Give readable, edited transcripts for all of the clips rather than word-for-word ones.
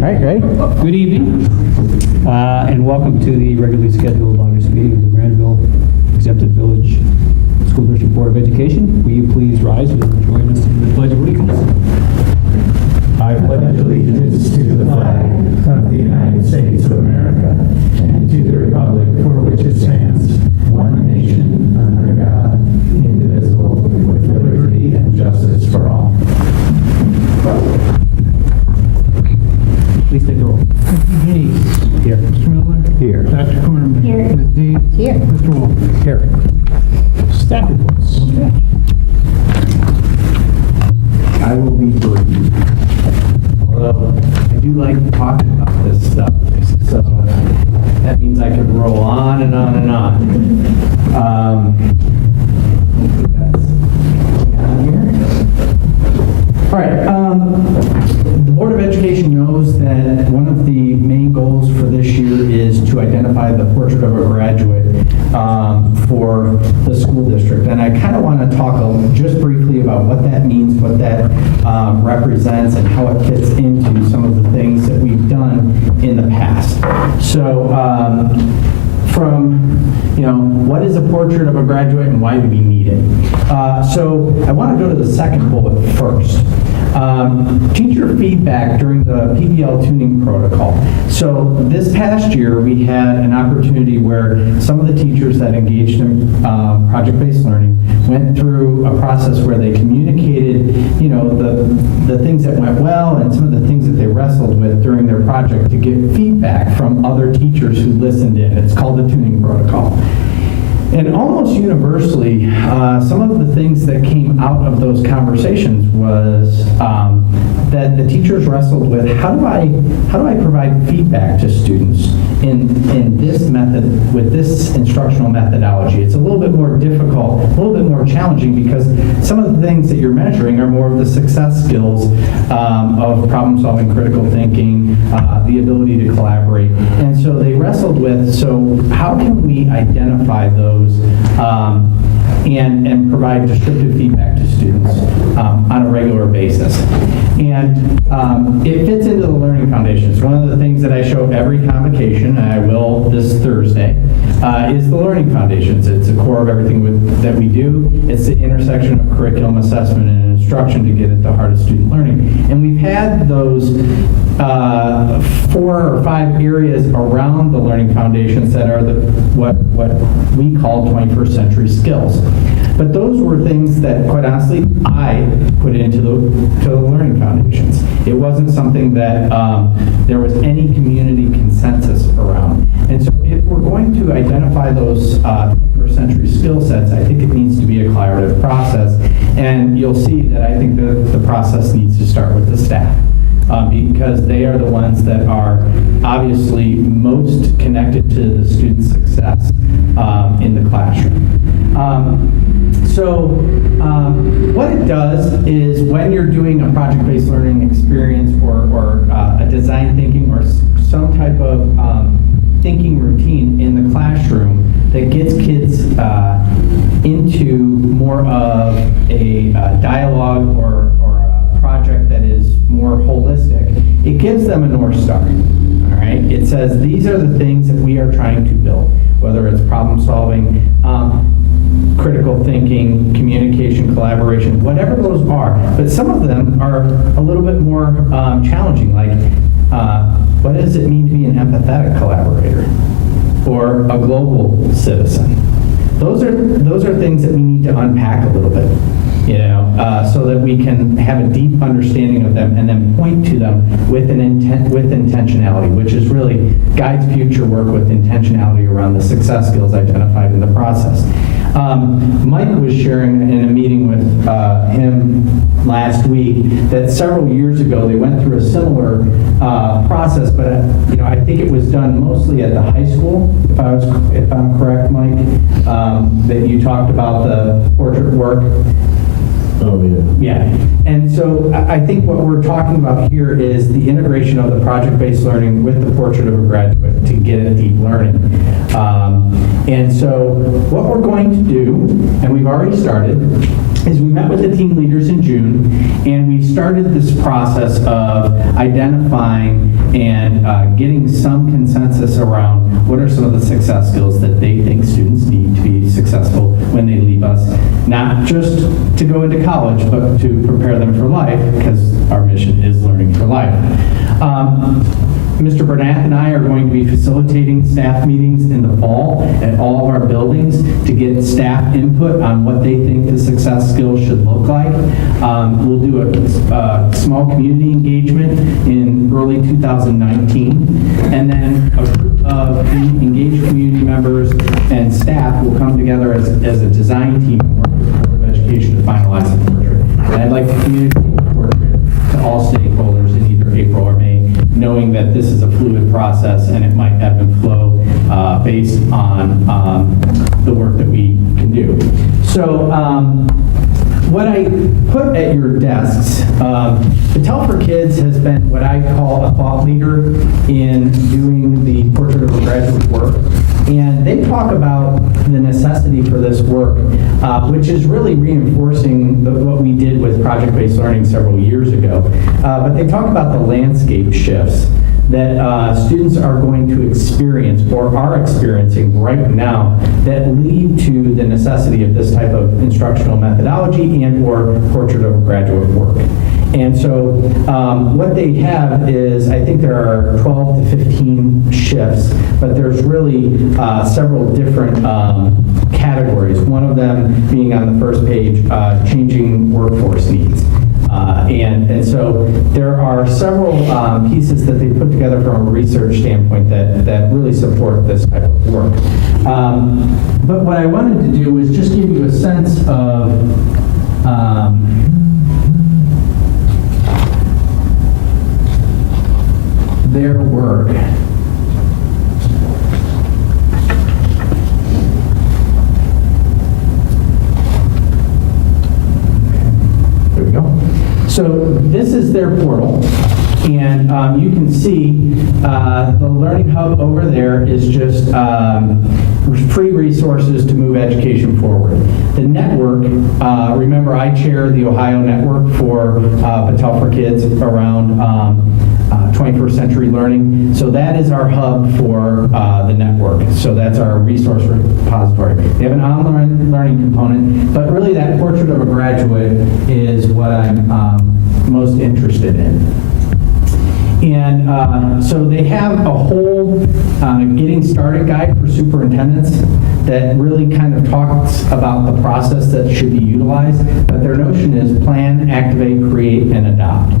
right, ready? Good evening, and welcome to the regularly scheduled August meeting of the Granville Exempted Village School District Board of Education. Will you please rise and join us in the Pledge of Allegiance? I pledge allegiance to the flag of the United States of America and to the republic for which it stands, one nation, under God, indivisible, with liberty and justice for all. Please take the roll. Mr. Hayes. Here. Mr. Miller. Here. Dr. Cornman. Here. Ms. Dean. Here. Mr. Wolf. Here. Staff reports. I will be brief. Although I do like talking about this stuff, so that means I could roll on and on and on. Hopefully that's going on here. All right. The Board of Education knows that one of the main goals for this year is to identify the portrait of a graduate for the school district. And I kind of want to talk just briefly about what that means, what that represents, and how it fits into some of the things that we've done in the past. So what is a portrait of a graduate and why do we need it? So I want to go to the second bullet first. Teacher feedback during the PBL tuning protocol. So this past year, we had an opportunity where some of the teachers that engaged in project-based learning went through a process where they communicated, the things that went well and some of the things that they wrestled with during their project to get feedback from other teachers who listened in. It's called the tuning protocol. And almost universally, some of the things that came out of those conversations was that the teachers wrestled with, how do I provide feedback to students in this method, with this instructional methodology? It's a little bit more difficult, a little bit more challenging, because some of the things that you're measuring are more of the success skills of problem solving, critical thinking, the ability to collaborate. And so they wrestled with, so how can we identify those and provide descriptive feedback to students on a regular basis. And it fits into the learning foundations. One of the things that I show every convocation, and I will this Thursday, is the learning foundations. It's the core of everything that we do. It's the intersection of curriculum assessment and instruction to get at the heart of student learning. And we've had those 4 or 5 areas around the learning foundations that are what we call 21st century skills. But those were things that, quite honestly, I put into the learning foundations. It wasn't something that there was any community consensus around. And so if we're going to identify those 21st century skill sets, I think it needs to be a collaborative process. And you'll see that I think the process needs to start with the staff. Because they are the ones that are obviously most connected to the student's success in the classroom. What it does is when you're doing a project-based learning experience or a design thinking or some type of thinking routine in the classroom that gets kids into more of a dialogue or project that is more holistic, it gives them a North Star. All right? It says these are the things that we are trying to build, whether it's problem solving, critical thinking, communication, collaboration, whatever those are. But some of them are a little bit more challenging, like what does it mean to be an empathetic collaborator or a global citizen? Those are things that we need to unpack a little bit, so that we can have a deep understanding of them and then point to them with intentionality, which is really guides future work with intentionality around the success skills identified in the process. Mike was sharing in a meeting with him last week that several years ago they went through a similar process, but I think it was done mostly at the high school, if I'm correct, Mike, that you talked about the portrait work. Oh, yeah. Yeah, and so I think what we're talking about here is the integration of the project-based learning with the portrait of a graduate to get at deep learning. And so what we're going to do, and we've already started, is we met with the team leaders in June, and we started this process of identifying and getting some consensus around what are some of the success skills that they think students need to be successful when they leave us, not just to go into college, but to prepare them for life, because our mission is learning for life. Mr. Bernath and I are going to be facilitating staff meetings in the fall at all of our buildings to get staff input on what they think the success skills should look like. We'll do a small community engagement in early 2019, and then a group of engaged community members and staff will come together as a design team and work with the Board of Education to finalize the portrait. And I'd like to communicate the portrait to all stakeholders in either April or May, knowing that this is a fluid process and it might ebb and flow based on the work that we can do. So what I put at your desks, Patel for Kids has been what I call a thought leader in doing the portrait of a graduate work. And they talk about the necessity for this work, which is really reinforcing what we did with project-based learning several years ago. But they talk about the landscape shifts that students are going to experience or are experiencing right now that lead to the necessity of this type of instructional methodology and or portrait of a graduate work. And so what they have is, I think there are 12 to 15 shifts, but there's really several different categories. One of them being on the first page, changing workforce needs. And so there are several pieces that they put together from a research standpoint that really support this type of work. But what I wanted to do was just give you a sense of their work. There we go. So this is their portal, and you can see the Learning Hub over there is just free resources to move education forward. The network, remember I chair the Ohio network for Patel for Kids around 21st century learning. So that is our hub for the network. So that's our resource repository. They have an online learning component, but really that portrait of a graduate is what I'm most interested in. And so they have a whole getting started guide for superintendents that really kind of talks about the process that should be utilized. But their notion is plan, activate, create, and adopt.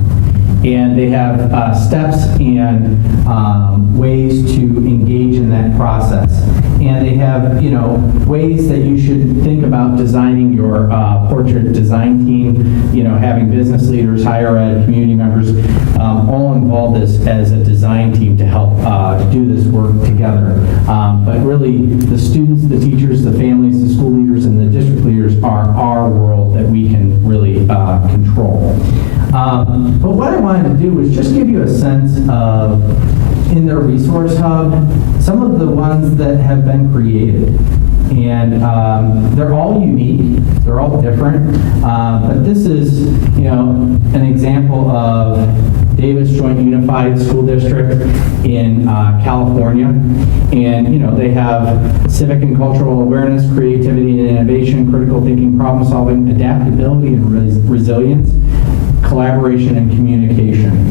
And they have steps and ways to engage in that process. And they have, ways that you should think about designing your portrait design team, having business leaders, higher ed, community members, all involved as a design team to help do this work together. But really, the students, the teachers, the families, the school leaders, and the district leaders are our world that we can really control. But what I wanted to do was just give you a sense of, in their resource hub, some of the ones that have been created. And they're all unique, they're all different, but this is, an example of Davis Joint Unified School District in California. And, they have civic and cultural awareness, creativity and innovation, critical thinking, problem solving, adaptability and resilience, collaboration and communication.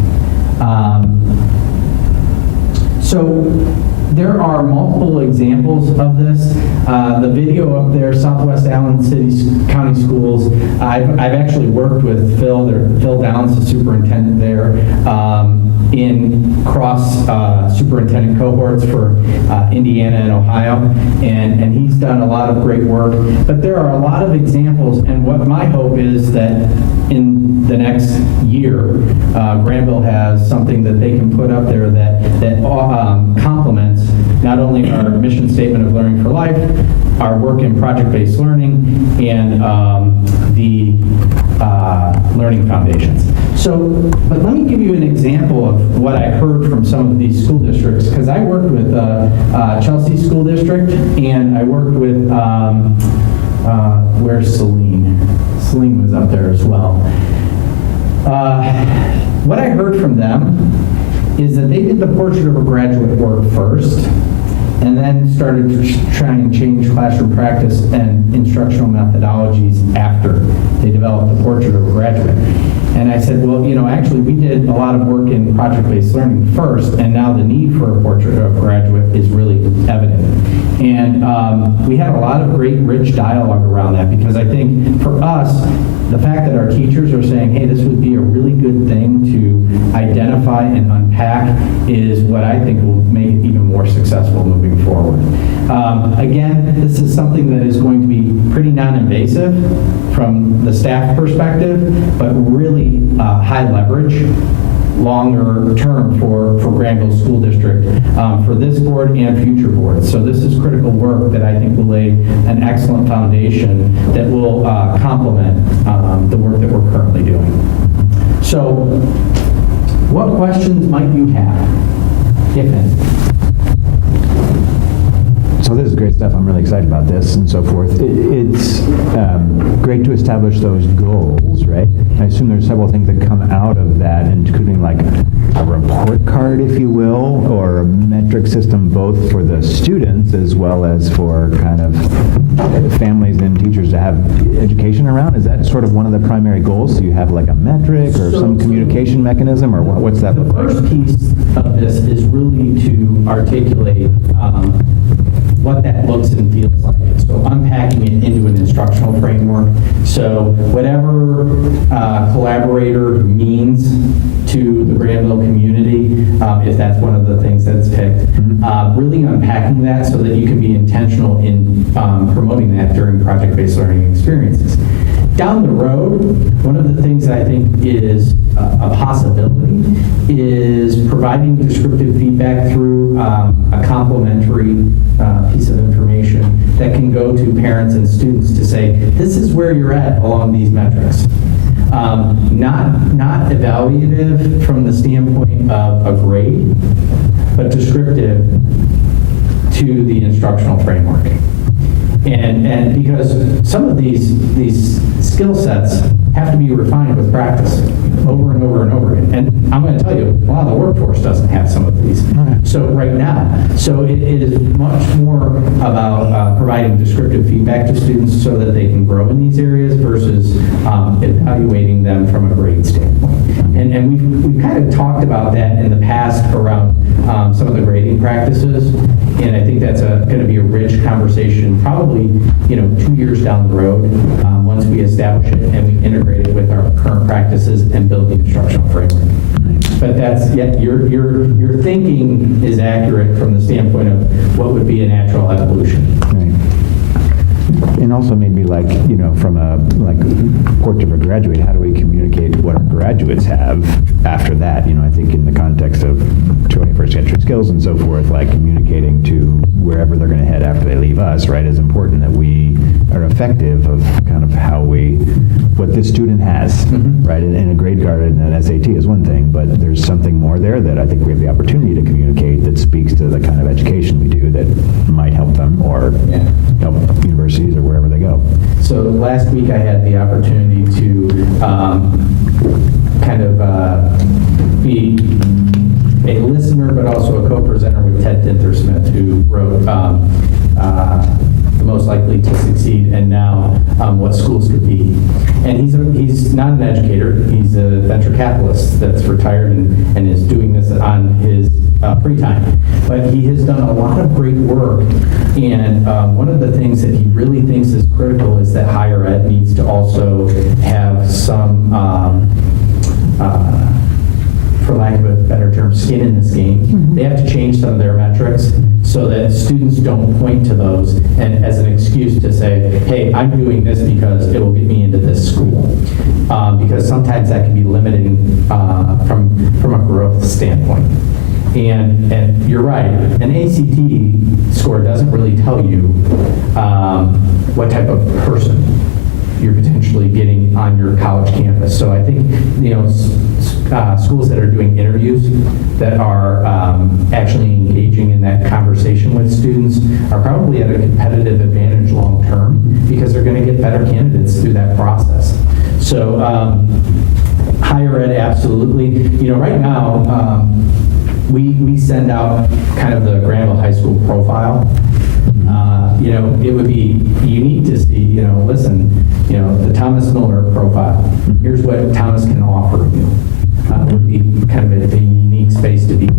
So there are multiple examples of this. The video up there, Southwest Allen County Schools, I've actually worked with Phil Downs, the superintendent there, in cross superintendent cohorts for Indiana and Ohio, and he's done a lot of great work. But there are a lot of examples, and what my hope is that in the next year, Granville has something that they can put up there that complements not only our mission statement of learning for life, our work in project-based learning, and the learning foundations. So, but let me give you an example of what I heard from some of these school districts, because I worked with Chelsea School District, and I worked with, where's Celine? Celine was up there as well. What I heard from them is that they did the portrait of a graduate work first, and then started to try and change classroom practice and instructional methodologies after they developed the portrait of a graduate. And I said, well, actually we did a lot of work in project-based learning first, and now the need for a portrait of a graduate is really evident. And we had a lot of great, rich dialogue around that, because I think for us, the fact that our teachers are saying, hey, this would be a really good thing to identify and unpack is what I think will make it even more successful moving forward. Again, this is something that is going to be pretty non-invasive from the staff perspective, but really high leverage longer term for Granville School District, for this board and future boards. So this is critical work that I think will lay an excellent foundation that will complement the work that we're currently doing. So what questions might you have, if any? So this is great stuff. I'm really excited about this and so forth. It's great to establish those goals, right? I assume there's several things that come out of that, including like a report card, if you will, or a metric system both for the students as well as for kind of families and teachers to have education around. Is that sort of one of the primary goals? So you have like a metric or some communication mechanism, or what's that look like? The first piece of this is really to articulate what that looks and feels like. So unpacking it into an instructional framework. So whatever collaborator means to the Granville community, if that's one of the things that's picked, really unpacking that so that you can be intentional in promoting that during project-based learning experiences. Down the road, one of the things I think is a possibility is providing descriptive feedback through a complementary piece of information that can go to parents and students to say, this is where you're at along these metrics. Not evaluative from the standpoint of a grade, but descriptive to the instructional framework. And because some of these skill sets have to be refined with practice over and over and over again. And I'm going to tell you, a lot of the workforce doesn't have some of these. So right now, so it is much more about providing descriptive feedback to students so that they can grow in these areas versus evaluating them from a grade standpoint. And we've kind of talked about that in the past around some of the grading practices. And I think that's going to be a rich conversation, probably 2 years down the road, once we establish it and we integrate it with our current practices and build the instructional framework. But that's, your thinking is accurate from the standpoint of what would be a natural evolution. Right. And also maybe like, from a portrait of a graduate, how do we communicate what our graduates have after that? I think in the context of 21st century skills and so forth, like communicating to wherever they're going to head after they leave us, right, is important that we are effective of kind of what this student has, right? And a grade card and an SAT is one thing, but there's something more there that I think we have the opportunity to communicate that speaks to the kind of education we do that might help them or help universities or wherever they go. So last week I had the opportunity to kind of be a listener, but also a co-presenter with Ted Dintersmith, who wrote Most Likely to Succeed and Now What Schools Could Be. And he's not an educator, he's a venture capitalist that's retired and is doing this on his free time. But he has done a lot of great work, and one of the things that he really thinks is critical is that higher ed needs to also have some for lack of a better term, skin in this game. They have to change some of their metrics so that students don't point to those and as an excuse to say, hey, I'm doing this because it will get me into this school. Because sometimes that can be limiting from a growth standpoint. And you're right, an ACT score doesn't really tell you what type of person you're potentially getting on your college campus. So I think, schools that are doing interviews that are actually engaging in that conversation with students are probably at a competitive advantage long term because they're going to get better candidates through that process. So higher ed, absolutely. Right now, we send out kind of the Granville High School profile. It would be unique to see, the Thomas Miller profile. Here's what Thomas can offer you. It would be kind of a unique space to be.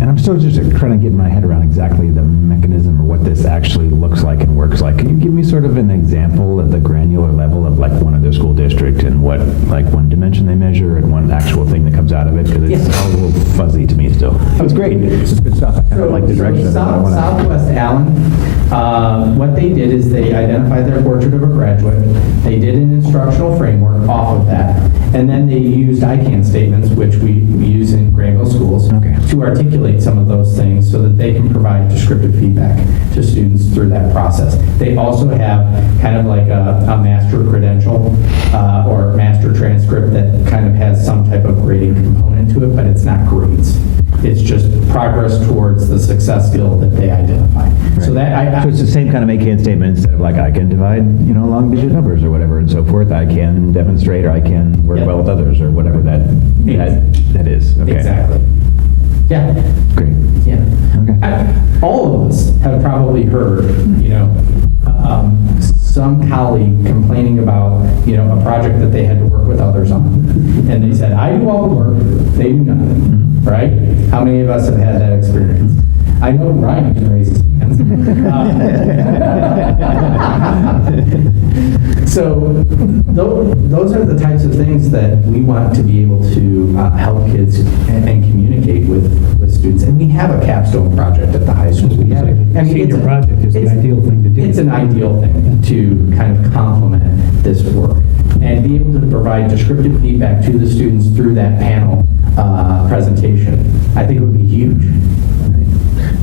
And I'm still just trying to get my head around exactly the mechanism or what this actually looks like and works like. Can you give me sort of an example at the granular level of like one of their school district and what like one dimension they measure and one actual thing that comes out of it? Because it's all a little fuzzy to me still. That was great. This is good stuff. I kind of like the direction of it. I wanna... Southwest Allen, what they did is they identified their portrait of a graduate. They did an instructional framework off of that. And then they used ICANN statements, which we use in Granville schools, to articulate some of those things so that they can provide descriptive feedback to students through that process. They also have kind of like a master credential or master transcript that kind of has some type of grading component to it, but it's not grades. It's just progress towards the success skill that they identify. Right. So it's the same kind of ICANN statement instead of like I can divide, long digit numbers or whatever and so forth. I can demonstrate or I can work well with others or whatever that is. Okay. Exactly. Yeah. Great. Yeah. Okay. All of us have probably heard, some colleague complaining about, a project that they had to work with others on. And they said, I do all the work, they do nothing, right? How many of us have had that experience? I know Ryan can raise his hands. So those are the types of things that we want to be able to help kids and communicate with students. And we have a capstone project at the high school. We have, Senior project is the ideal thing to do. It's an ideal thing to kind of complement this work and be able to provide descriptive feedback to the students through that panel presentation. I think it would be huge.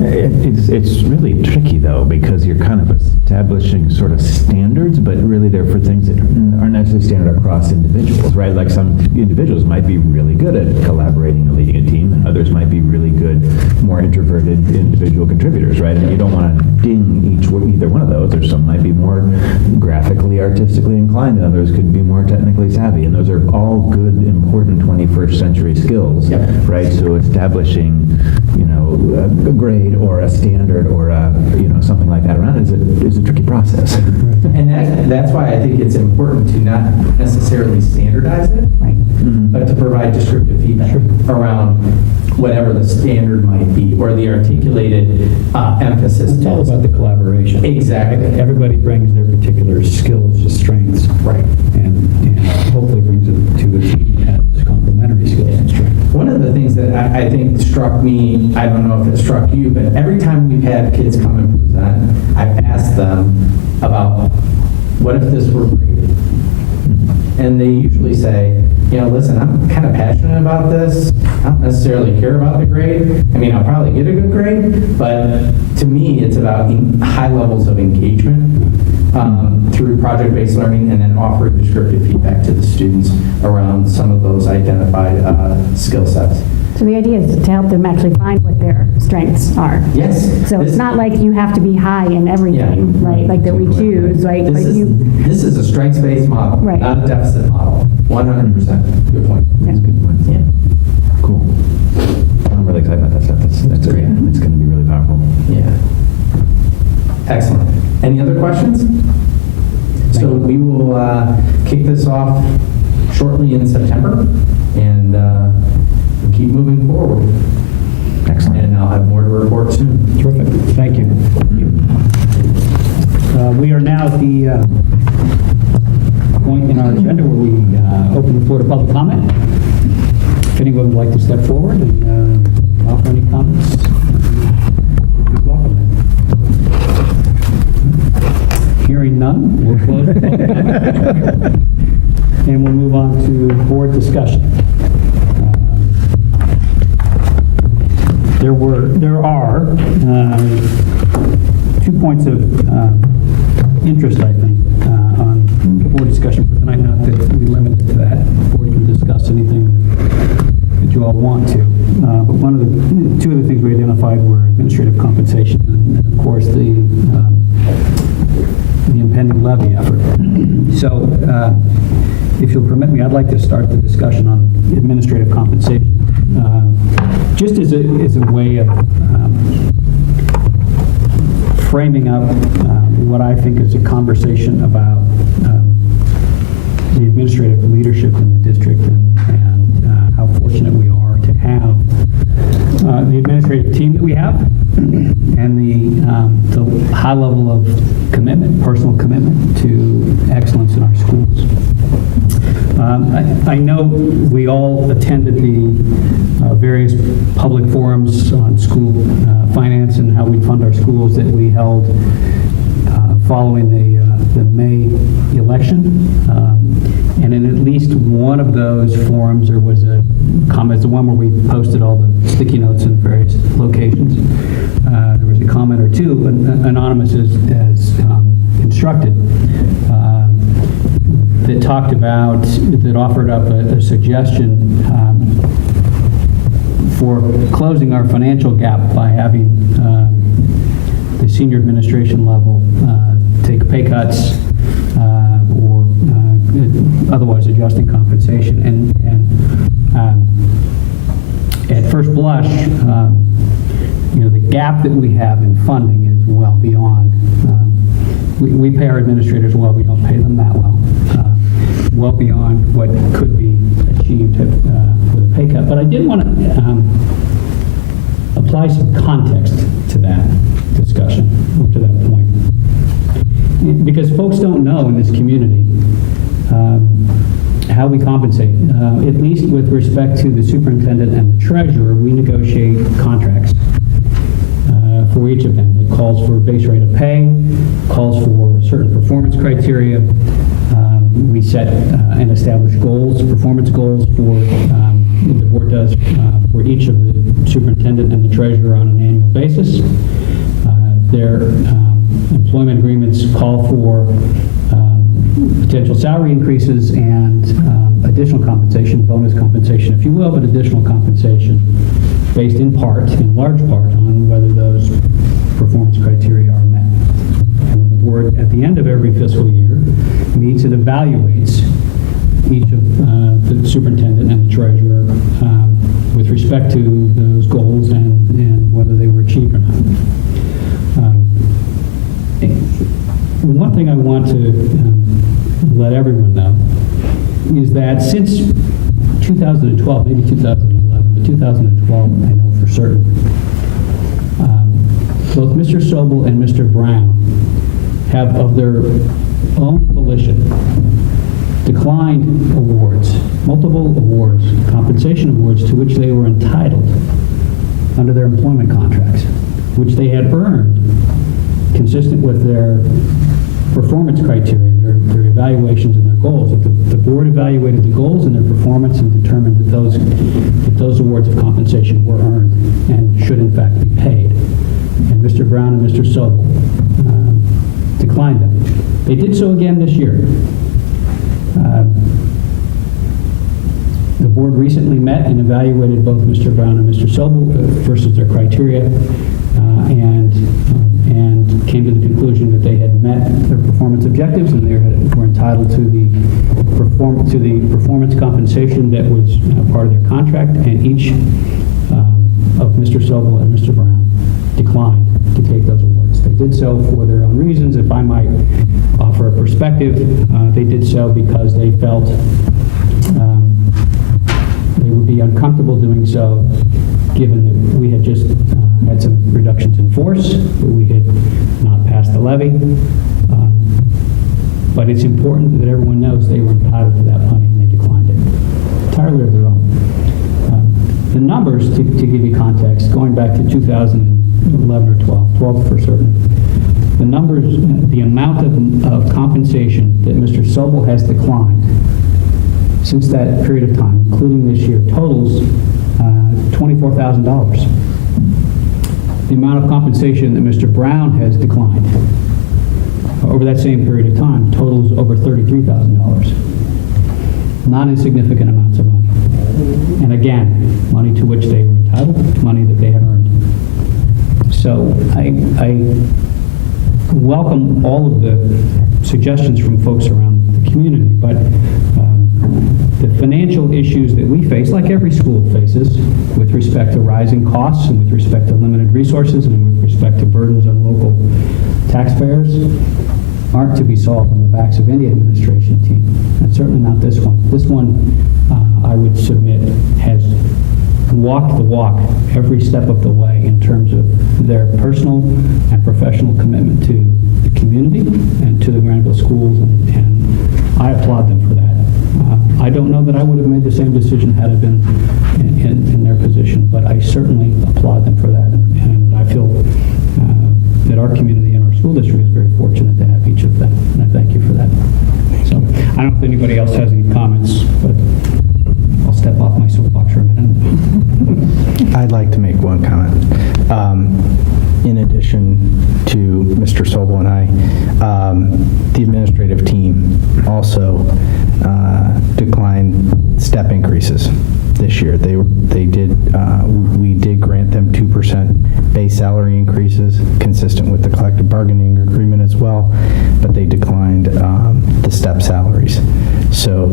It's really tricky though because you're kind of establishing sort of standards, but really they're for things that aren't necessarily standard across individuals, right? Like some individuals might be really good at collaborating and leading a team, and others might be really good, more introverted individual contributors, right? And you don't want to ding either one of those, or some might be more graphically, artistically inclined, and others could be more technically savvy, and those are all good, important 21st century skills, right? So establishing, a grade or a standard or something like that around is a tricky process. And that's why I think it's important to not necessarily standardize it, but to provide descriptive feedback around whatever the standard might be or the articulated emphasis. It's all about the collaboration. Exactly. Everybody brings their particular skills and strengths. Right. And hopefully brings it to a team that has complementary skills and strengths. One of the things that I think struck me, I don't know if it struck you, but every time we've had kids come and present, I've asked them about what if this were graded? And they usually say, listen, I'm kind of passionate about this. I don't necessarily care about the grade. I'll probably get a good grade, but to me, it's about high levels of engagement through project-based learning and then offering descriptive feedback to the students around some of those identified skill sets. So the idea is to help them actually find what their strengths are. Yes. So it's not like you have to be high in everything, right? Like that we choose, right? This is a strengths-based model, not a deficit model. 100%. Good point. That's a good point. Yeah. Cool. I'm really excited about that stuff. That's great. It's going to be really powerful. Yeah. Excellent. Any other questions? So we will kick this off shortly in September, and we'll keep moving forward. Excellent. And I'll have more to report soon. Terrific. Thank you. We are now at the point in our agenda where we open the floor to public comment. If anyone would like to step forward and offer any comments, you're welcome. Hearing none, we'll close the public comment. And we'll move on to board discussion. There are 2 points of interest, I think, on board discussion for tonight, not that we limit it to that. The board can discuss anything that you all want to. But two of the things we identified were administrative compensation and of course, the impending levy effort. So, if you'll permit me, I'd like to start the discussion on administrative compensation. Just as a way of framing up what I think is a conversation about the administrative leadership in the district and how fortunate we are to have the administrative team that we have and the high level of commitment, personal commitment to excellence in our schools. I know we all attended the various public forums on school finance and how we fund our schools that we held following the May election. And in at least one of those forums, there was a comment, the one where we posted all the sticky notes in various locations. There was a comment or two, anonymous as instructed, that talked about, that offered up a suggestion for closing our financial gap by having the senior administration level take pay cuts or otherwise adjusting compensation. And at first blush, the gap that we have in funding is well beyond. We pay our administrators well, we don't pay them that well. Well beyond what could be achieved with a pay cut. But I did want to apply some context to that discussion, up to that point. Because folks don't know in this community how we compensate. At least with respect to the superintendent and the treasurer, we negotiate contracts for each of them. It calls for a base rate of pay, calls for certain performance criteria. We set and establish goals, performance goals for, the board does for each of the superintendent and the treasurer on an annual basis. Their employment agreements call for potential salary increases and additional compensation, bonus compensation, if you will, but additional compensation based in large part, on whether those performance criteria are met. And the board, at the end of every fiscal year, meets and evaluates each of the superintendent and the treasurer with respect to those goals and whether they were achieved or not. One thing I want to let everyone know is that since 2012, maybe 2011, but 2012 I know for certain, both Mr. Sobel and Mr. Brown have, of their own volition, declined awards, multiple awards, compensation awards to which they were entitled under their employment contracts, which they had earned consistent with their performance criteria, their evaluations and their goals. The board evaluated the goals and their performance and determined that those awards of compensation were earned and should in fact be paid. And Mr. Brown and Mr. Sobel declined them. They did so again this year. The board recently met and evaluated both Mr. Brown and Mr. Sobel versus their criteria and came to the conclusion that they had met their performance objectives and they were entitled to the performance compensation that was part of their contract, and each of Mr. Sobel and Mr. Brown declined to take those awards. They did so for their own reasons. If I might offer a perspective, they did so because they felt they would be uncomfortable doing so, given that we had just had some reductions in force, that we had not passed the levy. But it's important that everyone knows they were entitled to that money and they declined it, entirely of their own. The numbers, to give you context, going back to 2011 or 12 for certain, the numbers, the amount of compensation that Mr. Sobel has declined since that period of time, including this year, totals $24,000. the amount of compensation that Mr. Brown has declined over that same period of time totals over $33,000. Not insignificant amounts of money. And again, money to which they were entitled, money that they have earned. So I welcome all of the suggestions from folks around the community, but the financial issues that we face, like every school faces, with respect to rising costs and with respect to limited resources and with respect to burdens on local taxpayers, aren't to be solved on the backs of any administration team, and certainly not this one. This one, I would submit, has walked the walk every step of the way in terms of their personal and professional commitment to the community and to the Granville schools, and I applaud them for that. I don't know that I would have made the same decision had I been in their position, but I certainly applaud them for that, and I feel that our community and our school district is very fortunate to have each of them, and I thank you for that. So I don't know if anybody else has any comments, but I'll step off my soapbox for a minute. I'd like to make one comment. In addition to Mr. Sobel and I, the administrative team also declined step increases this year. We did grant them 2% base salary increases, consistent with the collective bargaining agreement as well, but they declined the step salaries. So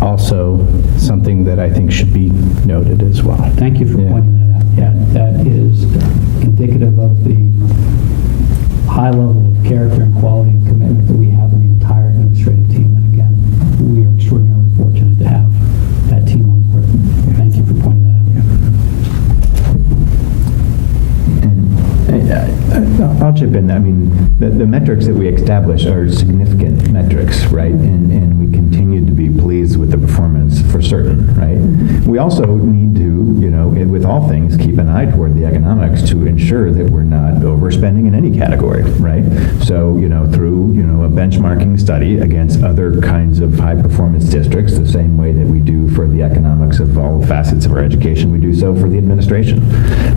also something that I think should be noted as well. Thank you for pointing that out. Yeah, that is indicative of the high level of character and quality and commitment that we have in the entire administrative team. And again, we are extraordinarily fortunate to have that team on board. Thank you for pointing that out. I'll chip in. I mean, the metrics that we establish are significant metrics, right? And we continue to be pleased with the performance for certain, right? We also need to, with all things, keep an eye toward the economics to ensure that we're not overspending in any category, right? So, through, a benchmarking study against other kinds of high-performance districts, the same way that we do for the economics of all facets of our education, we do so for the administration,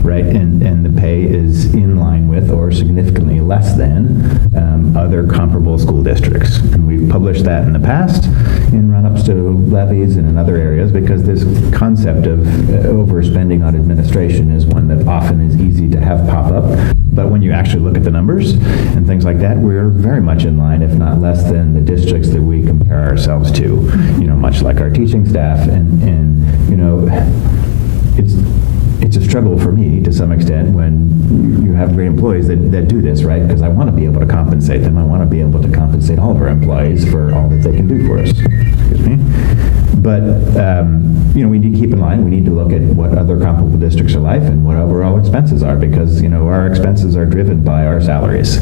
right? And the pay is in line with or significantly less than other comparable school districts. And we've published that in the past in run-ups to levies and in other areas, because this concept of overspending on administration is one that often is easy to have pop up. But when you actually look at the numbers and things like that, we're very much in line, if not less than, the districts that we compare ourselves to, much like our teaching staff. And it's a struggle for me to some extent when you have great employees that do this, right? Because I want to be able to compensate them. I want to be able to compensate all of our employees for all that they can do for us. Excuse me. But, we need to keep in line, we need to look at what other comparable districts are like and what overall expenses are, because, our expenses are driven by our salaries,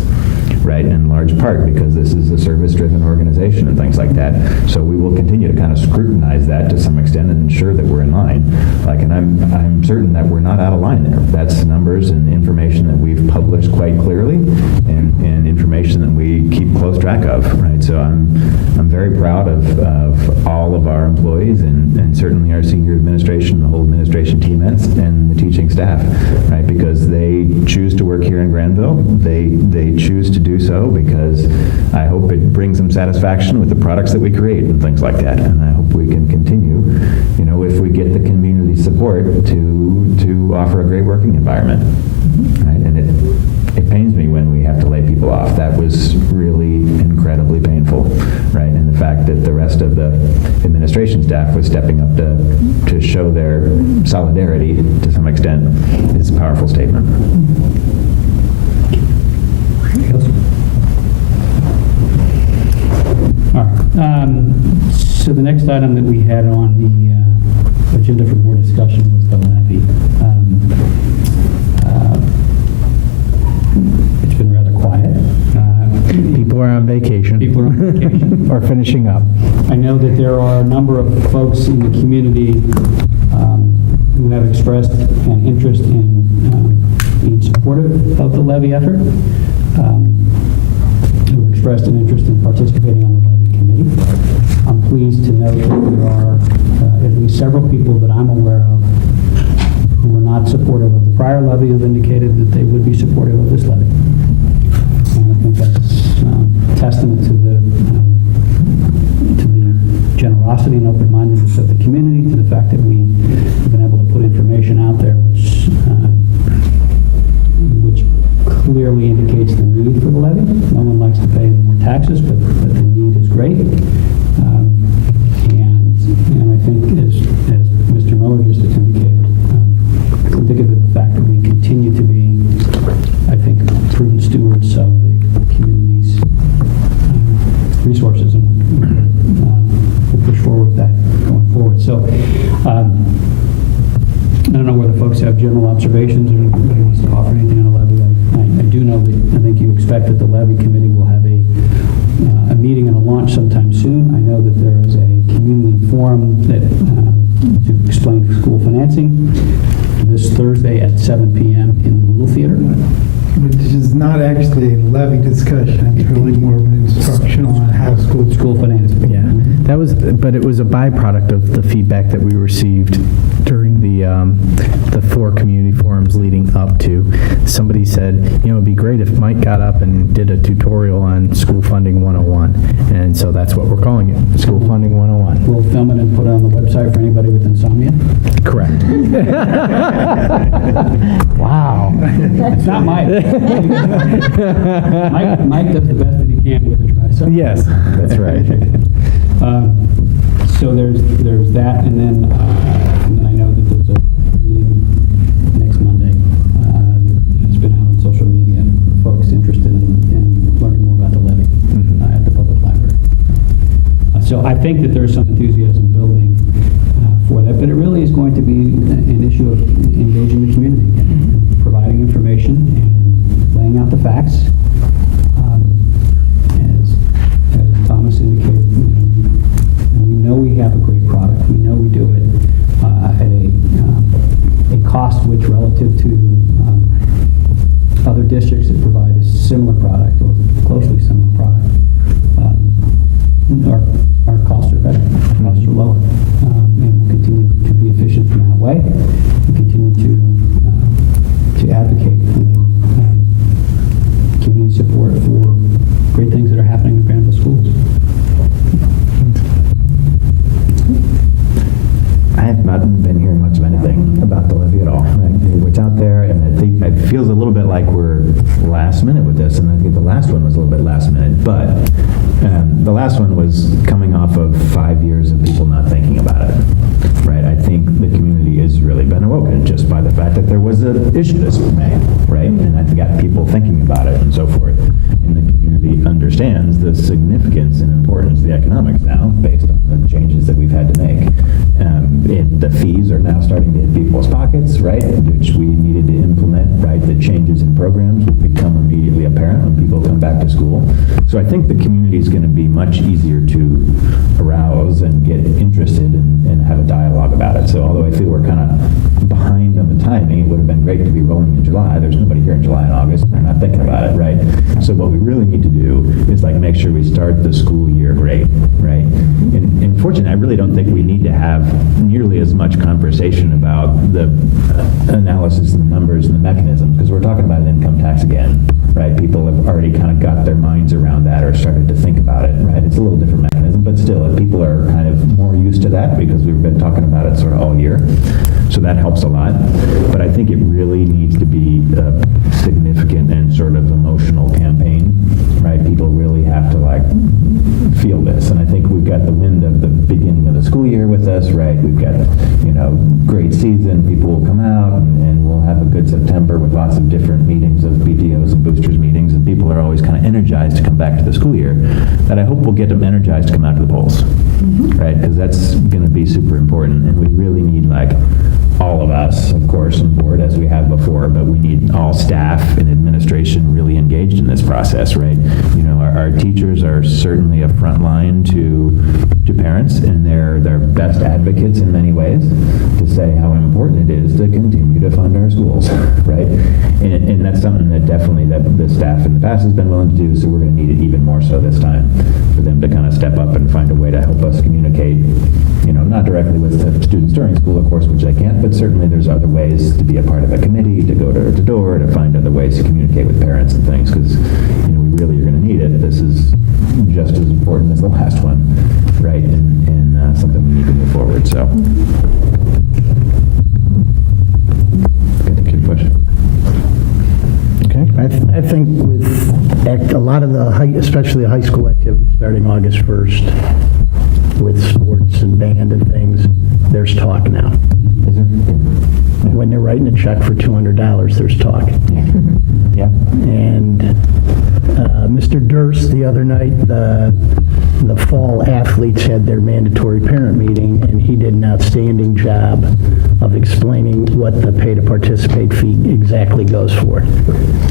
right? In large part because this is a service-driven organization and things like that. So we will continue to kind of scrutinize that to some extent and ensure that we're in line. And I'm certain that we're not out of line there. That's numbers and information that we've published quite clearly, and information that we keep close track of, right? So I'm very proud of all of our employees and certainly our senior administration, the whole administration team, and the teaching staff, right? Because they choose to work here in Granville. They choose to do so because I hope it brings them satisfaction with the products that we create and things like that. And I hope we can continue, if we get the community support to offer a great working environment, right? And it pains me when we have to lay people off. That was really incredibly painful, right? And the fact that the rest of the administration staff was stepping up to show their solidarity to some extent is a powerful statement. All right. So the next item that we had on the agenda for board discussion was the levy. It's been rather quiet. People are on vacation. People are on vacation. Or finishing up. I know that there are a number of folks in the community who have expressed an interest in being supportive of the levy effort, who have expressed an interest in participating on the levy committee. I'm pleased to note that there are at least several people that I'm aware of who are not supportive of the prior levy have indicated that they would be supportive of this levy. And I think that's testament to the generosity and open-mindedness of the community, to the fact that we've been able to put information out there which clearly indicates the need for the levy. No one likes to pay more taxes, but the need is great. And I think, as Mr. Miller just indicated, indicative of the fact that we continue to be, I think, prudent stewards of the community's resources, and we'll push forward with that going forward. So I don't know whether folks have general observations or anybody wants to offer anything on the levy. I do know that I think you expect that the levy committee will have a meeting and a launch sometime soon. I know that there is a community forum that to explain school financing this Thursday at 7 p.m. in the Little Theater. Which is not actually a levy discussion, it's really more of an instruction on how School financing. Yeah, that was, but it was a byproduct of the feedback that we received during the 4 community forums leading up to. Somebody said, it'd be great if Mike got up and did a tutorial on School Funding 101, and so that's what we're calling it, School Funding 101. We'll film it and put it on the website for anybody with insomnia. Correct. Wow. It's not Mike. Mike does the best that he can with a dry subject. Yes, that's right. So there's that, and then I know that there's a meeting next Monday that's been out on social media. Folks interested in learning more about the levy at the public library. So I think that there's some enthusiasm building for that, but it really is going to be an issue of engaging the community, and providing information and laying out the facts. As Thomas indicated, we know we have a great product. We know we do it at a cost which, relative to other districts that provide a similar product or closely similar product, our costs are better. Our costs are lower, and we'll continue to be efficient in that way. We continue to advocate for community support for great things that are happening in Granville schools. I have not been hearing much of anything about the levy at all. Right? What's out there, and I think it feels a little bit like we're last minute with this, and I think the last one was a little bit last minute, but the last one was coming off of 5 years of people not thinking about it. Right? I think the community has really been awoken just by the fact that there was an issue this May, right? And I think got people thinking about it and so forth. And the community understands the significance and importance of the economics now, based on the changes that we've had to make. And the fees are now starting to hit people's pockets, right? Which we needed to implement, right? The changes in programs will become immediately apparent when people come back to school. So I think the community is going to be much easier to arouse and get interested and have a dialogue about it. So although I feel we're kind of behind on the timing, it would have been great to be rolling in July. There's nobody here in July and August. They're not thinking about it, right? So what we really need to do is make sure we start the school year great, right? And fortunately, I really don't think we need to have nearly as much conversation about the analysis and the numbers and the mechanisms, because we're talking about an income tax again, right? People have already kind of got their minds around that or started to think about it, right? It's a little different mechanism, but still, people are kind of more used to that because we've been talking about it sort of all year. So that helps a lot. But I think it really needs to be a significant and sort of emotional campaign, right? People really have to feel this. And I think we've got the wind of the beginning of the school year with us, right? We've got, great season. People will come out and we'll have a good September with lots of different meetings of BTOs and boosters meetings, and people are always kind of energized to come back to the school year. That I hope will get them energized to come out to the polls, right? Because that's going to be super important, and we really need all of us, of course, on board as we have before, but we need all staff and administration really engaged in this process, right? Our teachers are certainly a front line to parents, and they're their best advocates in many ways to say how important it is to continue to fund our schools, right? And that's something that definitely that the staff in the past has been willing to do, so we're going to need it even more so this time, for them to kind of step up and find a way to help us communicate, not directly with the students during school, of course, which I can't, but certainly there's other ways to be a part of a committee, to go door to door, to find other ways to communicate with parents and things, because, we really are going to need it. This is just as important as the last one, right? And something we need to move forward, so. Good question. Okay. I think with a lot of especially the high school activities starting August 1st, with sports and band and things, there's talk now. Is there? When they're writing a check for $200, there's talk. Yeah. And Mr. Durst, the other night, the fall athletes had their mandatory parent meeting, and he did an outstanding job of explaining what the pay to participate fee exactly goes for.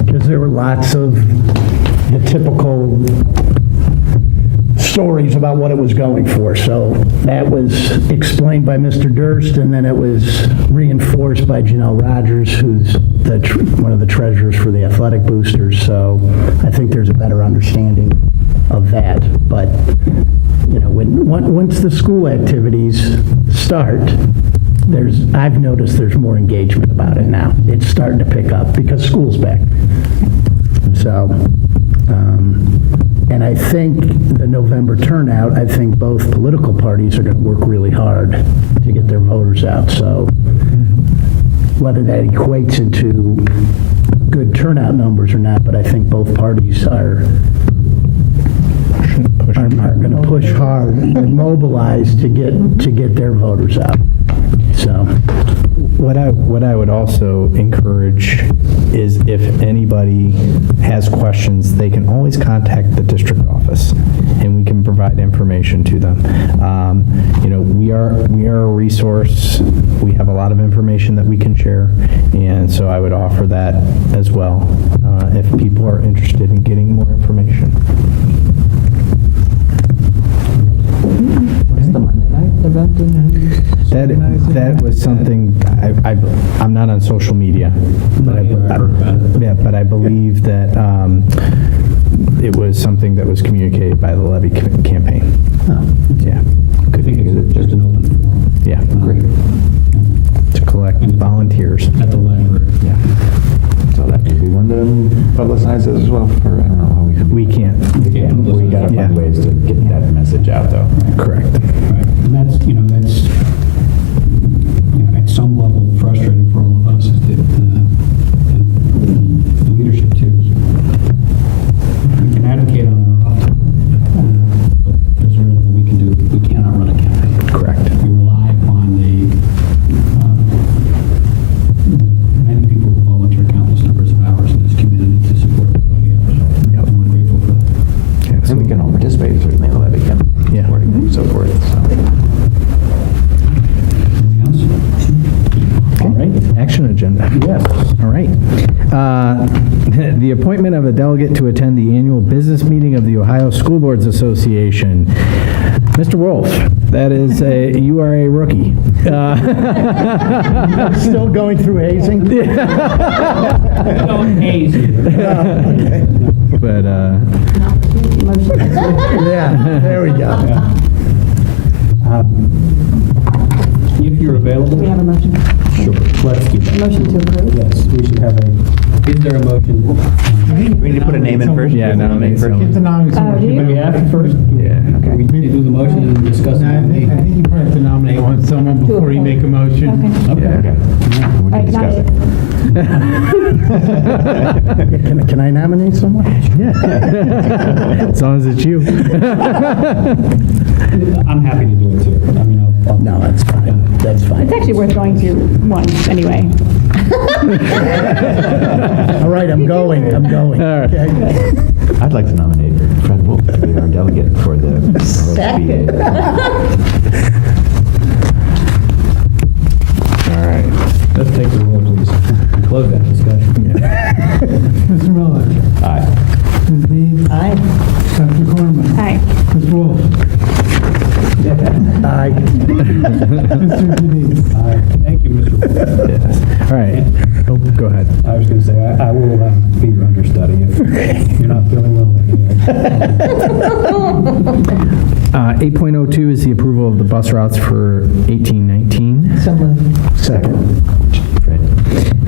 Because there were lots of the typical stories about what it was going for. So that was explained by Mr. Durst, and then it was reinforced by Janelle Rogers, who's one of the treasurers for the athletic boosters. So I think there's a better understanding of that. But once the school activities start, I've noticed there's more engagement about it now. It's starting to pick up because school's back. So. And I think the November turnout, I think both political parties are going to work really hard to get their voters out. So whether that equates into good turnout numbers or not, but I think both parties are going to push hard and mobilize to get their voters out. So. What I would also encourage is if anybody has questions, they can always contact the district office, and we can provide information to them. We are a resource. We have a lot of information that we can share, and so I would offer that as well if people are interested in getting more information. What's the Monday night event? That was something, I'm not on social media, but I believe that it was something that was communicated by the Levy campaign. Yeah. I think it's just an open forum. Yeah. Great. To collect volunteers. At the library. Yeah. So that would be one to publicize this as well for, I don't know how we can. We can't. We got to Yeah. find ways to get that message out, though. Correct. Right, and that's at some level frustrating for all of us, is that the leadership too. We can advocate on our off time, but there's very little we can do. We cannot run a campaign. Correct. We rely upon the many people who volunteer countless numbers of hours in this community to support that levy effort. Yep. And we're grateful for that. And we can all participate, certainly, in the levy campaign. Yeah. And so forth, so. Anything else? All right. Action agenda. Yes. All right. The appointment of a delegate to attend the annual business meeting of the Ohio School Boards Association. Mr. Wolf, you are a rookie. Still going through hazing? Don't haze here. But, Yeah, there we go. If you're available. We have a motion. Sure, let's do that. Motion to approve. Yes, we should have is there a motion? We need to put a name in first? Yeah, nominate first. Get the nominate someone. do you? Do we have to first? Yeah. We need to do the motion and discuss No, I it. think you probably have to nominate someone before you make a motion. Okay. Okay. Okay. We All can right, discuss it. Can I nominate someone? As long as it's you. I'm happy to do it too. I mean, I'll No, that's fine. That's fine. It's actually worth going to once, anyway. All right, I'm going. All right. Okay. I'd like to nominate Fred Wolf to be our delegate for the Second. All right. Let's take the roll, please. Close that discussion. Mr. Miller. Aye. Ms. Dean. Aye. Dr. Corman. Aye. Ms. Wolf. Aye. Mr. Denise. Thank you. All right. Oh, go ahead. I was going to say, I will be your understudy if you're not feeling well that day. 8.02 is the approval of the bus routes for 1819. So moved. Second.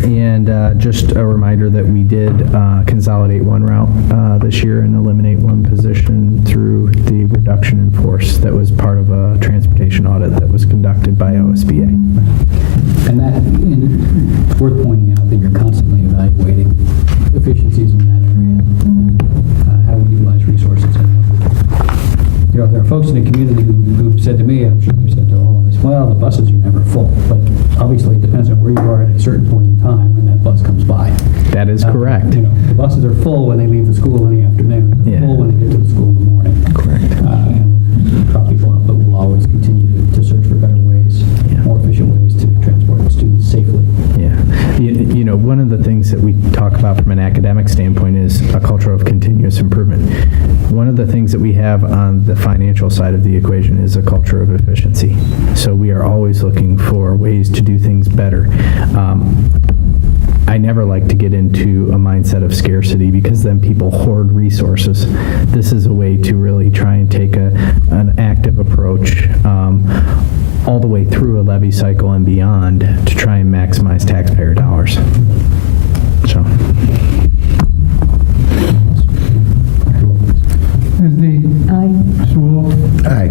And just a reminder that we did consolidate one route this year and eliminate one position through the reduction in force that was part of a transportation audit that was conducted by OSBA. And worth pointing out that you're constantly evaluating efficiencies in that area and how we utilize resources. You know, there are folks in the community who've said to me, I'm sure they've said to all of us, well, the buses are never full. But obviously, it depends on where you are at a certain point in time when that bus comes by. That is correct. You know, the buses are full when they leave the school in the afternoon. They're Yeah. full when they get to the school in the morning. Correct. And drop people off, but we'll always continue to search for better ways, Yeah. more efficient ways to transport students safely. Yeah. You know, one of the things that we talk about from an academic standpoint is a culture of continuous improvement. One of the things that we have on the financial side of the equation is a culture of efficiency. So we are always looking for ways to do things better. I never like to get into a mindset of scarcity because then people hoard resources. This is a way to really try and take an active approach all the way through a levy cycle and beyond to try and maximize taxpayer dollars. So, Ms. Dees. Aye. Mr. Wolf. Aye.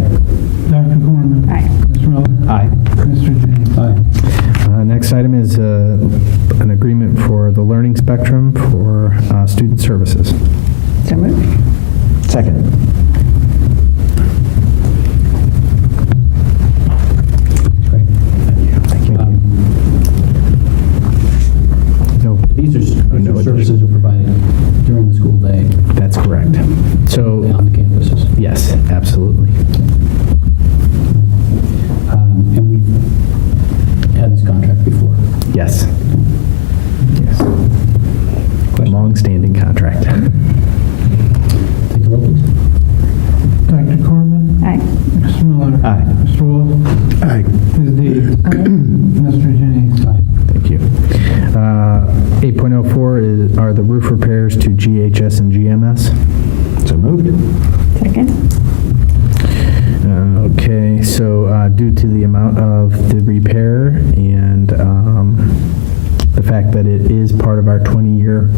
Dr. Corman. Aye. Mr. Miller. Aye. Mr. Jennings. Aye. next item is an agreement for the learning spectrum for student services. So moved. Second. Great. Thank you. No, These No, are services are provided during the school day that's correct. So, on the campuses. yes, absolutely. And we've had this contract before. Yes. Yes. Question? Long-standing contract. Take the roll, please. Dr. Corman. Aye. Mr. Miller. Aye. Mr. Wolf. Aye. Ms. Dees. Mr. Jennings. Thank you. 8.04 are the roof repairs to GHS and GMS. So moved. Second. Okay, so due to the amount of the repair and the fact that it is part of our 20-year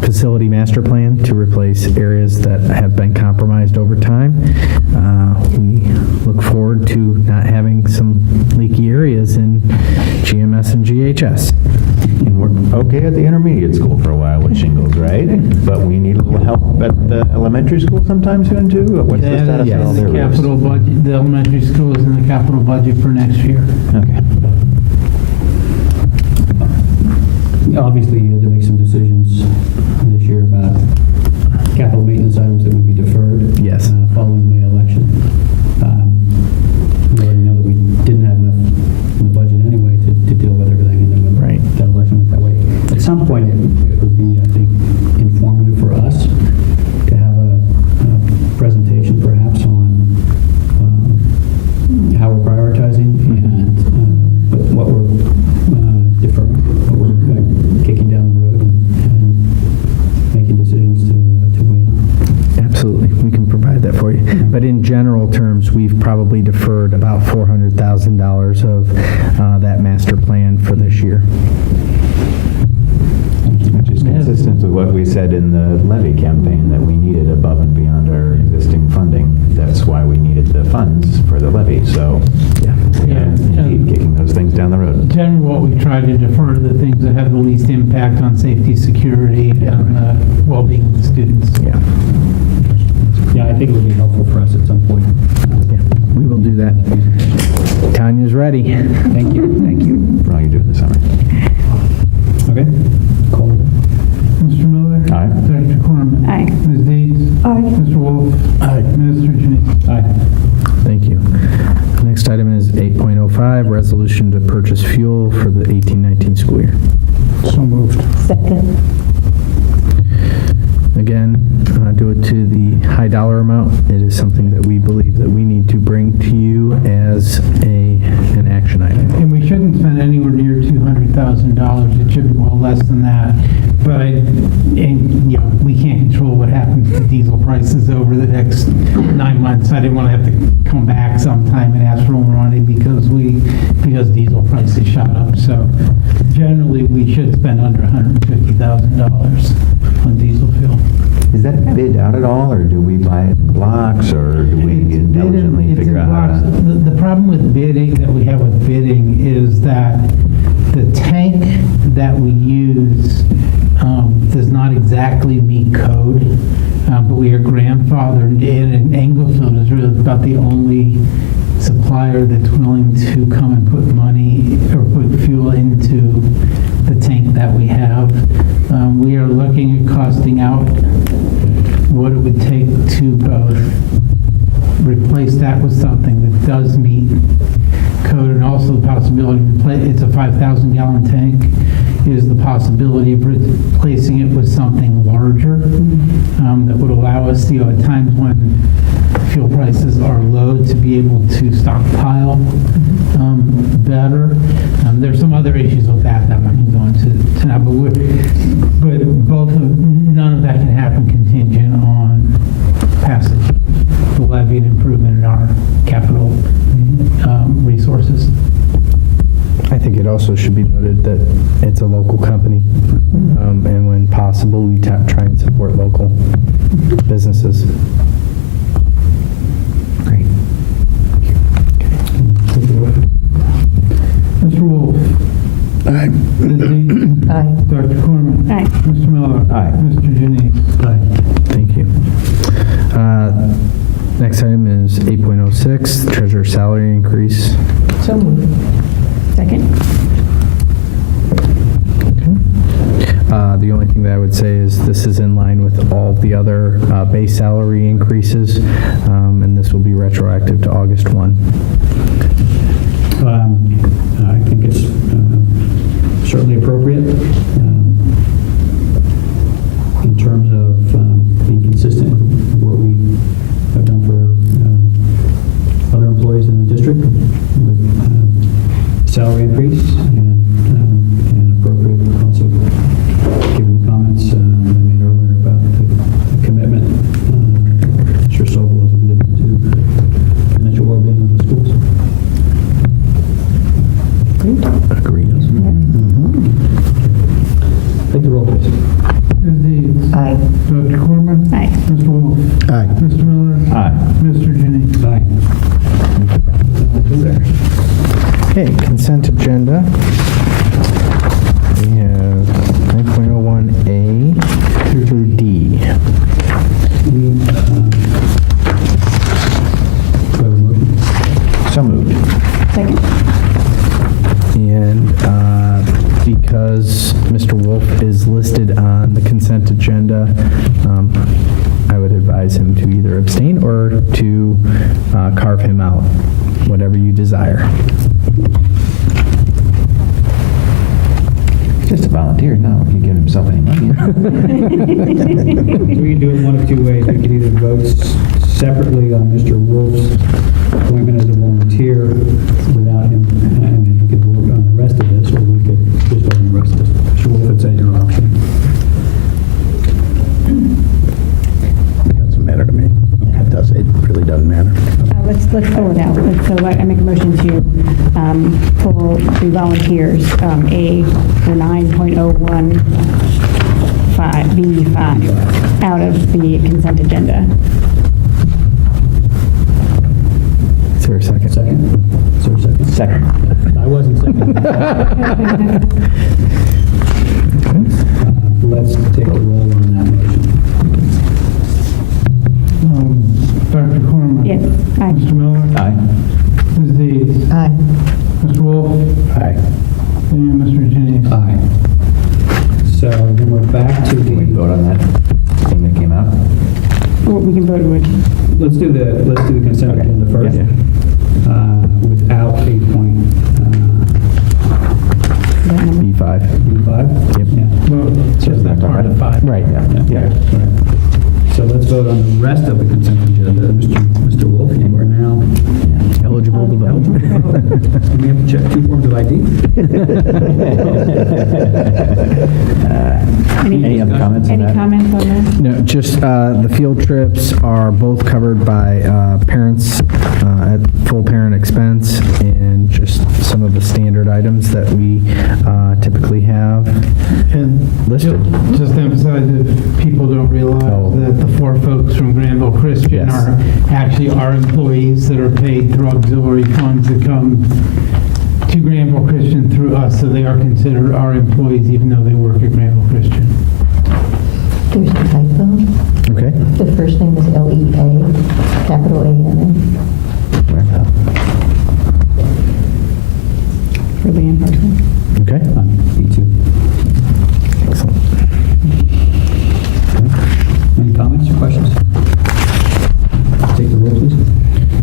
facility master plan to replace areas that have been compromised over time, we look forward to not having some leaky areas in GMS and GHS. And we're okay at the intermediate school for a while with shingles, right? But we need a little help at the elementary school sometime soon, too? What's the status yes. of all The their roofs? capital budget, the elementary school is in the capital budget for next year. Okay. Obviously, you had to make some decisions this year about capital maintenance items that would be deferred. Yes. Following the May election. We already know that we didn't have enough in the budget anyway to deal with everything, and then when Right. that election went that way. At some point, it would be, I think, informative for us to have a presentation perhaps on how we're prioritizing and what we're deferring, what we're kind of kicking down the road and making decisions to wait on. Absolutely, we can provide that for you. But in general terms, we've probably deferred about $400,000 of that master plan for this year. Which is consistent with what we said in the levy campaign, that we needed above and beyond our existing funding. That's why we needed the funds for the levy, so Yeah. we are indeed kicking those things down the road. Generally, what we try to defer to the things that have the least impact on safety, security, and well-being of the students. Yeah. Yeah, I think it would be helpful for us at some point. Yeah, we will do that. Tanya's ready. Thank you. Thank you for all you do in the summer. Okay. Call it. Mr. Miller. Aye. Dr. Corman. Aye. Ms. Dees. Aye. Mr. Wolf. Aye. Mr. Jennings. Aye. Thank you. Next item is 8.05, resolution to purchase fuel for the 18-19 school year. So moved. Second. Again, due to the high dollar amount, it is something that we believe that we need to bring to you as an action item. And we shouldn't less than that. But we can't control what happens to diesel prices over the next 9 months. I didn't want to have to come back sometime and ask for more money because diesel prices shot up. So generally, we should spend under $150,000 on diesel fuel. Is that bid out at all, or do we buy it in blocks, or do we intelligently It's figure in out how blocks. to? The problem with bidding, that we have with bidding, is that the tank that we use does not exactly meet code, but we are grandfathered in, and Englefield is really about the only supplier that's willing to come and put money or put fuel into the tank that we have. We are looking at costing out what it would take to both replace that with something that does meet code, and also the possibility of it's a 5,000-gallon tank, is the possibility of replacing it with something larger that would allow us, at times when fuel prices are low, to be able to stockpile better. There's some other issues with that I'm not going to go into tonight, but none of that can happen contingent on passage of the levy and improvement in our capital resources. I think it also should be noted that it's a local company, and when possible, we try and support local businesses. Great. Mr. Wolf. Aye. Ms. Dean. Aye. Dr. Corman. Aye. Mr. Miller. Aye. Mr. Janice. Aye. Thank you. Next item is 8.06, treasurer salary increase. So moved. Second. The only thing that I would say is this is in line with all the other base salary increases, and this will be retroactive to August 1. I think it's certainly appropriate in terms of being consistent with what we have done for other employees in the district, with salary increase, and appropriate also given the comments I made earlier about the commitment Mr. Sobel has committed to the financial well-being of the schools. Agreed. Take the roll, please. Ms. Dean. Aye. Dr. Corman. Aye. Mr. Wolf. Aye. Mr. Miller. Aye. Mr. Janice. Aye. Okay, consent agenda. We have 9.01A through D. We have a motion. So moved. Second. And because Mr. Wolf is listed on the consent agenda, I would advise him to either abstain or to carve him out, whatever you desire. Just a volunteer now. He can give himself any money. So we can do it one of two ways. We can either vote separately on Mr. Wolf's appointment as a volunteer without him, and then we could vote on the rest of this, or we could just vote on the rest of this. Mr. Wolf, it's at your option. Doesn't matter to me. It really doesn't matter. Let's pull it out. So I make a motion to pull the volunteers, A for 9.01B5 out of the consent agenda. Is there a second? Second? Is there a second? Second. I wasn't second. Let's take a roll on that motion. Dr. Corman. Yes. Aye. Mr. Miller. Aye. Ms. Dees. Aye. Mr. Wolf. Aye. And Mr. Janice. Aye. So then we're back to Can we the, vote on that thing that came out? Or we can vote which. let's do the consent agenda first. Yeah. Without 8.5. B5. Yep. Yeah. Well, just that part of 5. Right. Yeah. Right. So let's vote on the rest of the consent agenda. Mr. Wolf, you are now Eligible to vote. And we have to check 2 forms of ID. Any other comments on Any that? comments on that? No, just the field trips are both covered by parents at full parent expense, and just some of the standard items that we typically have. And Listed. just to emphasize, if people don't realize Oh. that the four folks from Granville Christian Yes. are actually our employees that are paid through auxiliary funds that come to Granville Christian through us, so they are considered our employees even though they work at Granville Christian. There's a typo. Okay. The first name is L-E-A, capital A-N-A. For Leanne Parsons? Okay. Me too. Excellent. Any comments or questions? Take the roll, please.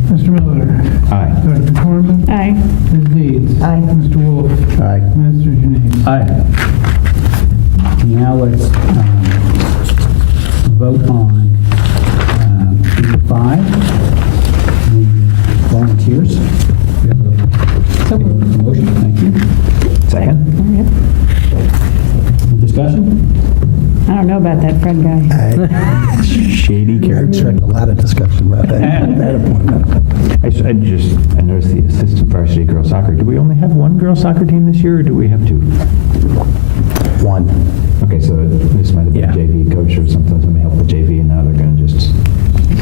Mr. Miller. Aye. Dr. Corman. Aye. Ms. Deeds. Aye. Mr. Wolf. Aye. Mr. Janice. Aye. Now let's vote on E5, the volunteers. We have a motion, thank you. Second? Yep. Discussion? I don't know about that Fred guy. Shady I character. expect a lot of discussion about that appointment. I noticed the assistant varsity girls soccer. Do we only have one girls soccer team this year, or do we have two? One. Okay, so this might have been a JV coach or something, somebody helped with JV, and now they're going to just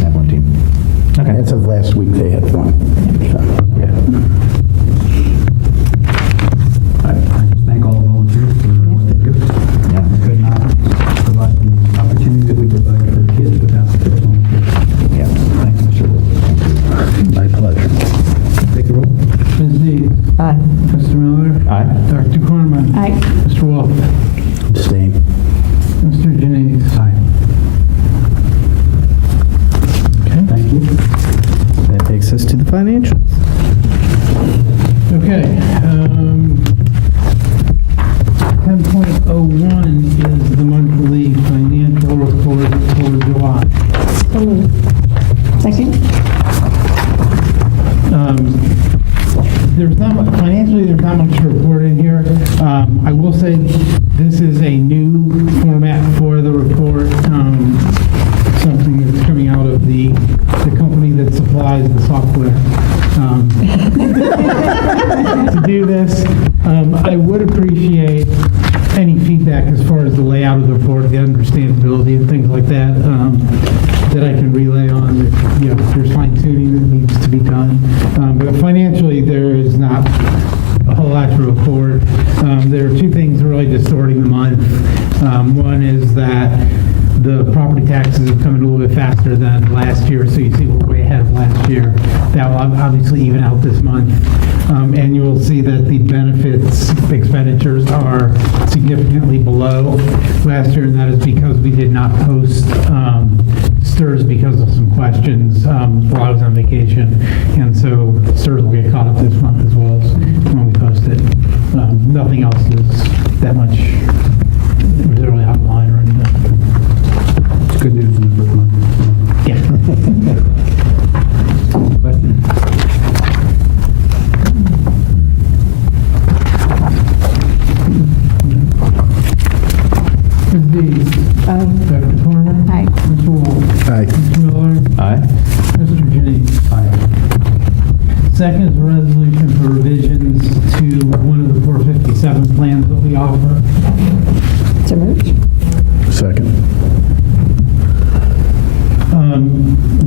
have one team. Okay. As of last week, they had one. So, Yeah. I just thank all the volunteers for what they do. Yeah. We could not provide the opportunity that we provide for kids without the volunteers. Yeah. Thank you, Mr. Wolf. Thank you. My pleasure. Take the roll. Ms. Deeds. Aye. Mr. Miller. Aye. Dr. Corman. Aye. Mr. Wolf. Abstain. Mr. Janice. Aye. Okay. Thank you. That takes us to the financials. Okay. 10.01 is the monthly financial report for July. So moved. Second? There's not much, financially, there's not much to report in here. I will say this is a new format for the report, something that's coming out of the company that supplies the software to do this. I would appreciate any feedback as far as the layout of the report, the understandability and things like that, that I can relay on if, if there's fine tuning that needs to be done. But financially, there is not a whole lot to report. There are two things really distorting the month. One is that the property taxes have come in a little bit faster than last year, so you see we're way ahead of last year. That will obviously even out this month. And you will see that the benefits expenditures are significantly below last year, and that is because we did not post STRS because of some questions while I was on vacation. And so STRS will get caught up this month as well as when we post it. Nothing else is that much really out of line or anything. It's good news in the first month. Yeah. Questions? Ms. Deeds. Aye. Dr. Corman. Aye. Mr. Wolf. Aye. Mr. Miller. Aye. Mr. Janice. Aye. Second is a resolution for revisions to one of the 457 plans that we offer. So moved. Second.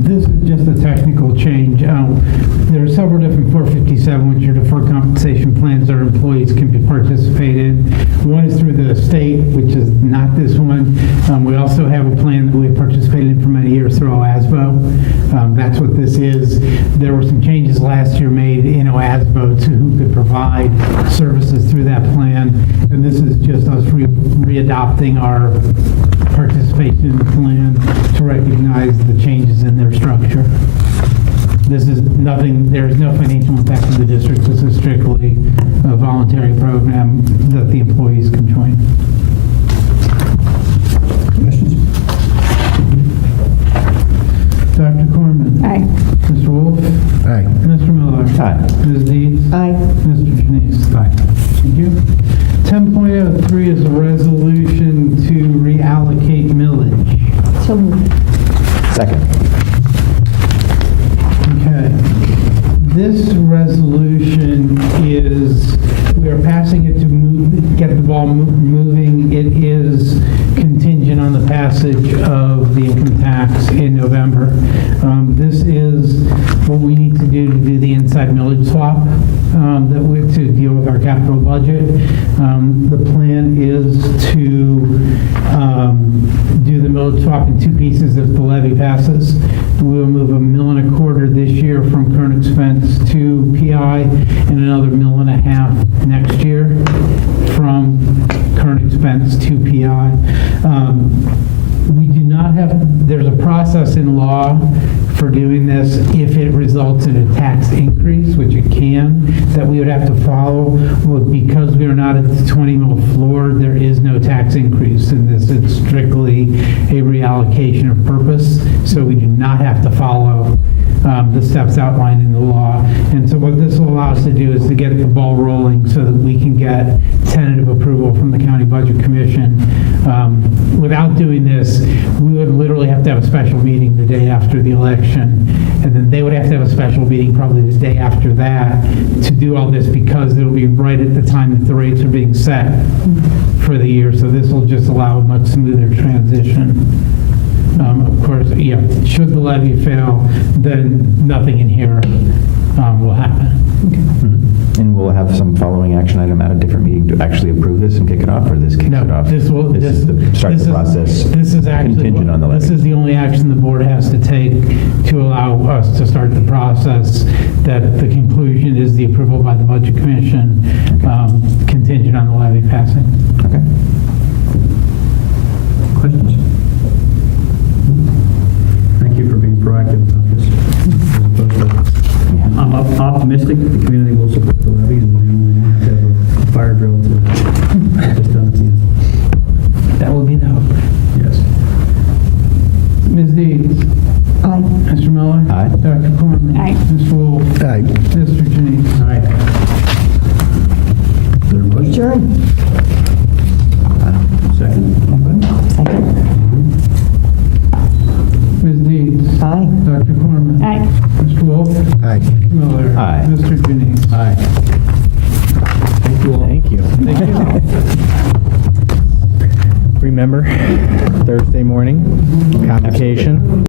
This is just a technical change. There are several different 457, which are deferred compensation plans that our employees can participate in. One is through the state, which is not this one. We also have a plan that we have participated in for many years through OASBO. That's what this is. There were some changes last year made in OASBO to who could provide services through that plan. And this is just us readopting our participation in the plan to recognize the changes in their structure. This is nothing, there is no financial impact on the district. This is strictly a voluntary program that the employees can join. Questions? Dr. Corman. Aye. Mr. Wolf. Aye. Mr. Miller. Aye. Ms. Deeds. Aye. Mr. Janice. Aye. Thank you. 10.03 is a resolution to reallocate millage. So moved. Second. Okay. This resolution is, we are passing it to move, get the ball moving. It is contingent on the passage of the income tax in November. This is what we need to do the inside millage swap to deal with our capital budget. The plan is to do the millage swap in two pieces if the levy passes. We will move $1.25 million this year from current expense to PI and another $1.5 million next year from current expense to PI. We do not have, there's a process in law for doing this if it results in a tax increase, which it can, that we would have to follow. Well, because we are not at the 20 mil floor, there is no tax increase in this. It's strictly a reallocation of purpose, so we do not have to follow the steps outlined in the law. And so what this will allow us to do is to get the ball rolling so that we can get tentative approval from the County Budget Commission. Without doing this, we would literally have to have a special meeting the day after the election, and then they would have to have a special meeting probably the day after that to do all this, because it'll be right at the time that the rates are being set for the year. So this will just allow a much smoother transition. Of course, yeah, should the levy fail, then nothing in here will happen. And we'll have some following action item at a different meeting to actually approve this and kick it off, or this kicks it off? This will, This is to start the process This is actually, contingent on the levy. this is the only action the board has to take to allow us to start the process. That the conclusion is the approval by the Budget Commission, contingent on the levy passing. Okay. Questions? Thank you for being proactive about this. I'm optimistic that the community will support the levy, and we only want to have a fire drill to get this done at the end. That will be the hope. Yes. Ms. Deeds? Aye. Mr. Miller? Aye. Dr. Corman? Aye. Mr. Wolf? Aye. Mr. Janice? Aye. Is there a motion? Adjourn. Second? Second. Ms. Deeds? Aye. Dr. Corman? Aye. Mr. Wolf? Aye. Mr. Miller? Aye. Mr. Janice? Aye. Thank you all. Thank you. Thank you. Remember, Thursday morning, convocation.